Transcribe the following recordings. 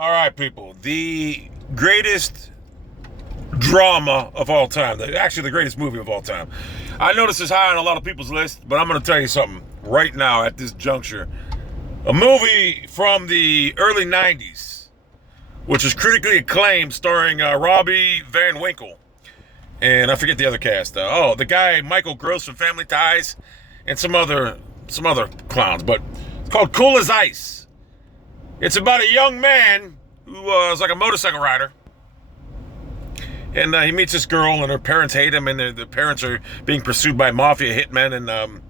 All right, people. The greatest drama of all time. Actually, the greatest movie of all time. I know this is high on a lot of people's list, but I'm going to tell you something right now at this juncture. A movie from the early 90s, which was critically acclaimed, starring Robbie Van Winkle. And I forget the other cast. The guy Michael Gross from Family Ties, and some other clowns. But it's called Cool as Ice. It's about a young man who is like a motorcycle rider. And he meets this girl, and her parents hate him, and the parents are being pursued by mafia hitmen. And,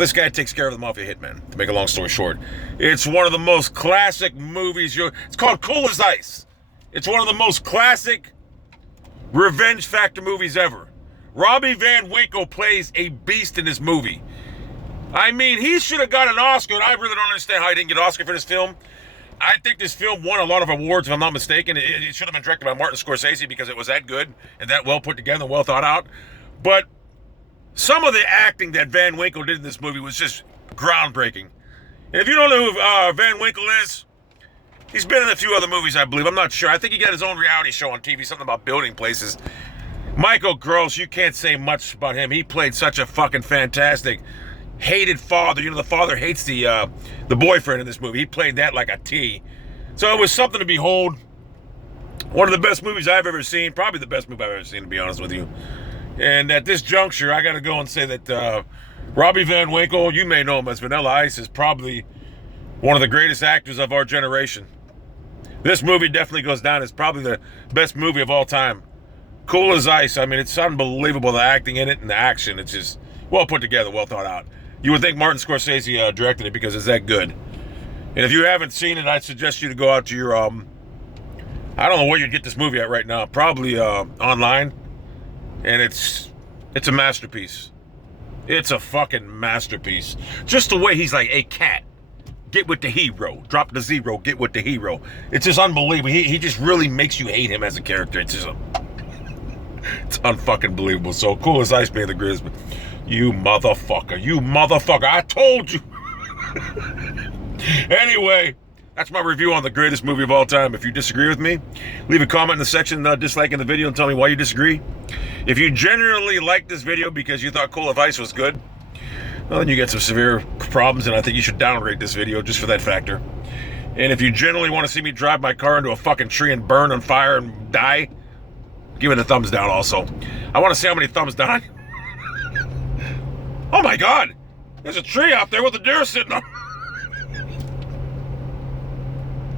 this guy takes care of the mafia hitmen, to make a long story short. It's one of the most classic movies. It's called Cool as Ice. It's one of the most classic revenge factor movies ever. Robbie Van Winkle plays a beast in this movie. I mean, he should have got an Oscar, and I really don't understand how he didn't get an Oscar for this film. I think this film won a lot of awards, if I'm not mistaken. It should have been directed by Martin Scorsese because it was that good and that well put together and well thought out. But some of the acting that Van Winkle did in this movie was just groundbreaking. And if you don't know who Van Winkle is, he's been in a few other movies, I believe. I'm not sure. I think he got his own reality show on TV, something about building places. Michael Gross, you can't say much about him. He played such a fucking fantastic hated father. The father hates the boyfriend in this movie. He played that like a T. So it was something to behold. One of the best movies I've ever seen. Probably the best movie I've ever seen, to be honest with you. And at this juncture, I got to go and say that Robbie Van Winkle, you may know him as Vanilla Ice, is probably one of the greatest actors of our generation. This movie definitely goes down as probably the best movie of all time. Cool as Ice. I mean, it's unbelievable, the acting in it and the action. It's just well put together, well thought out. You would think Martin Scorsese directed it because it's that good. And if you haven't seen it, I'd suggest you to go out to your, I don't know where you'd get this movie at right now. Probably online. And it's a masterpiece. It's a fucking masterpiece. Just the way he's like, hey, cat, get with the hero. Drop the zero, get with the hero. It's just unbelievable. He just really makes you hate him as a character. It's just it's unfucking believable. So Cool as Ice being the greatest. You motherfucker, I told you. Anyway, that's my review on the greatest movie of all time. If you disagree with me, leave a comment in the section disliking the video and tell me why you disagree. If you genuinely liked this video because you thought Cool as Ice was good, well, then you get some severe problems, and I think you should downgrade this video just for that factor. And if you genuinely want to see me drive my car into a fucking tree and burn on fire and die, give it a thumbs down also. I want to see how many thumbs down. Oh my God, there's a tree out there with a deer sitting on.